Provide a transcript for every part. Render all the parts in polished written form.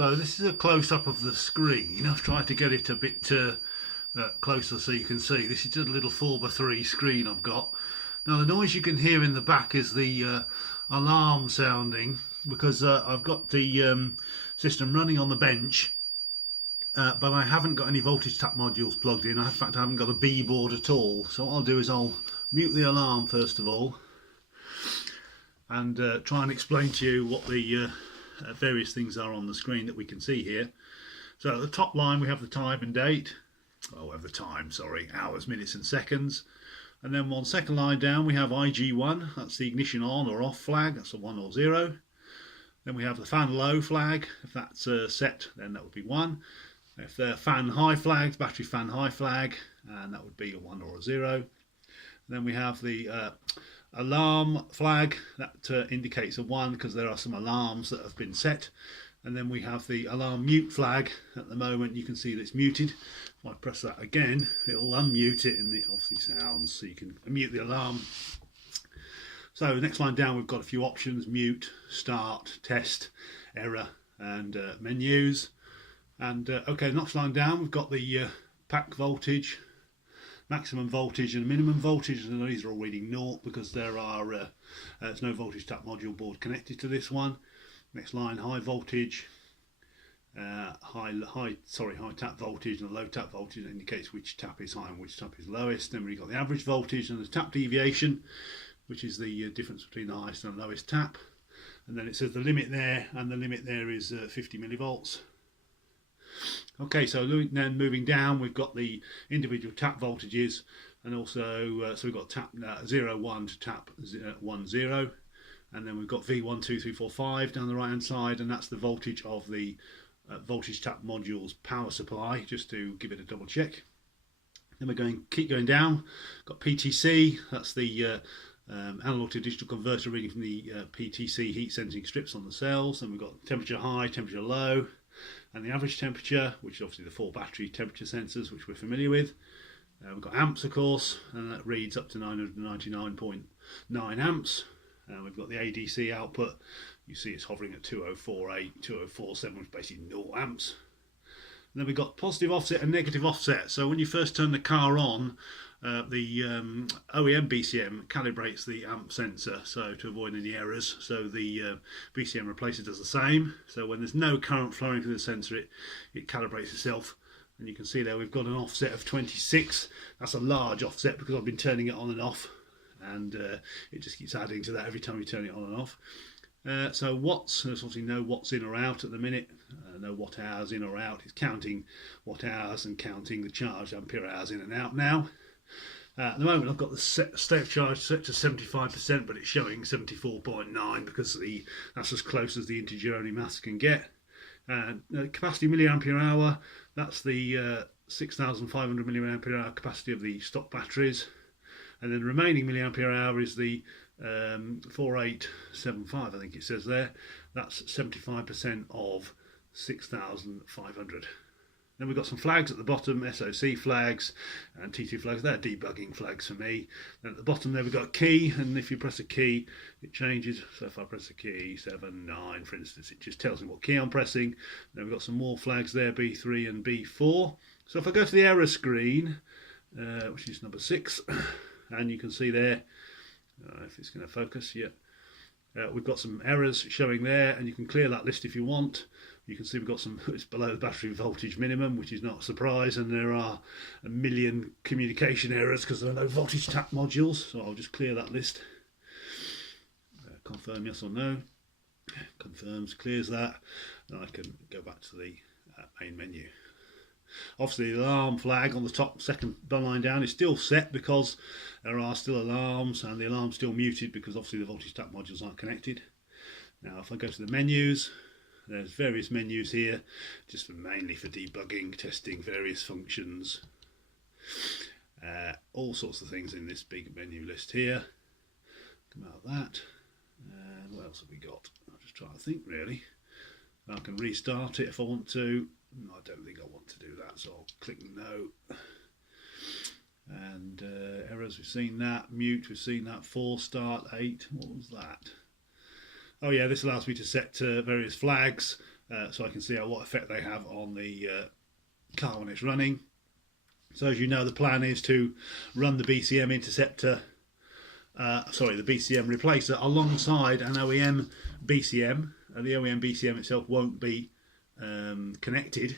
So this is a close-up of the screen. I've tried to get it a bit closer so you can see. This is just a little 4x3 screen I've got. Now the noise you can hear in the back is the alarm sounding, because I've got the system running on the bench, but I haven't got any voltage tap modules plugged in. In fact, I haven't got a B board at all. So what I'll do is I'll mute the alarm first of all and try and explain to you what the various things are on the screen that we can see here. So at the top line we have the time and date. Oh, we have the time, sorry, hours, minutes and seconds. And then one second line down we have IG1, that's the ignition on or off flag, that's a 1 or 0. Then we have the fan low flag. If that's set, then that would be 1. If they're fan high flags, battery fan high flag, and that would be a 1 or a 0. And then we have the alarm flag, that indicates a 1 because there are some alarms that have been set. And then we have the alarm mute flag. At the moment you can see that it's muted. If I press that again, it'll unmute it and it obviously sounds, so you can mute the alarm. So the next line down we've got a few options: mute, start, test, error and menus. And okay, next line down we've got the pack voltage, maximum voltage and minimum voltage, and these are all reading 0 because there's no voltage tap module board connected to this one. Next line, high voltage, high tap voltage and low tap voltage indicates which tap is high and which tap is lowest. Then we've got the average voltage and the tap deviation, which is the difference between the highest and lowest tap. And then it says the limit there, and the limit there is 50 millivolts. Okay, so then moving down we've got the individual tap voltages, and also so we've got tap 0 1 to tap 1 0, and then we've got V1 2 3 4 5 down the right hand side, and that's the voltage of the voltage tap module's power supply, just to give it a double check. Then we're keep going down, got PTC, that's the analog to digital converter reading from the PTC heat sensing strips on the cells. Then we've got temperature high, temperature low, and the average temperature, which is obviously the 4 battery temperature sensors which we're familiar with. We've got amps, of course, and that reads up to 999.9 amps. We've got the ADC output. You see it's hovering at 2048, 2047, which is basically 0 amps. And then we've got positive offset and negative offset. So when you first turn the car on, the OEM BCM calibrates the amp sensor, so to avoid any errors. So the BCM Replacer does the same. So when there's no current flowing through the sensor, it calibrates itself. And you can see there we've got an offset of 26. That's a large offset because I've been turning it on and off, and it just keeps adding to that every time you turn it on and off. So watts, there's obviously no watts in or out at the minute, no watt hours in or out. It's counting watt hours and counting the charged ampere hours in and out now. At the moment I've got the state of charge set to 75%, but it's showing 74.9 because that's as close as the integer only maths can get. Capacity milliampere hour, that's the 6,500 milliampere hour capacity of the stock batteries, and then the remaining milliampere hour is the 4875, I think it says there. That's 75% of 6,500. Then we've got some flags at the bottom, SOC flags and T2 flags. They're debugging flags for me. Then at the bottom there we've got a key, and if you press a key it changes. So if I press a key 7, 9 for instance, it just tells me what key I'm pressing. Then we've got some more flags there, B3 and B4. So if I go to the error screen, which is number 6, and you can see there, if it's going to focus, yeah, we've got some errors showing there, and you can clear that list if you want. You can see we've got some, it's below the battery voltage minimum, which is not a surprise, and there are a million communication errors because there are no voltage tap modules, so I'll just clear that list. Confirm yes or no. Confirms, clears that, and I can go back to the main menu. Obviously the alarm flag on the top second line down is still set because there are still alarms, and the alarm's still muted because obviously the voltage tap modules aren't connected. Now if I go to the menus, there's various menus here, just mainly for debugging, testing various functions, all sorts of things in this big menu list here. Come out of that, and what else have we got? I'll just try to think really. I can restart it if I want to. No, I don't think I want to do that, so I'll click no. And errors, we've seen that. Mute, we've seen that. 4, start, 8, what was that? Oh yeah, this allows me to set various flags so I can see what effect they have on the car when it's running. So as you know, the plan is to run the BCM interceptor, the BCM replacer alongside an OEM BCM. The OEM BCM itself won't be connected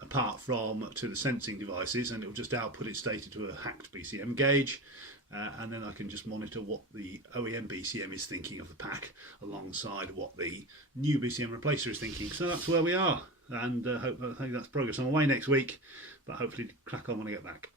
apart from to the sensing devices, and it will just output its data to a hacked BCM gauge, and then I can just monitor what the OEM BCM is thinking of the pack alongside what the new BCM replacer is thinking. So that's where we are, and I think that's progress. I'm away next week, but hopefully crack on when I get back.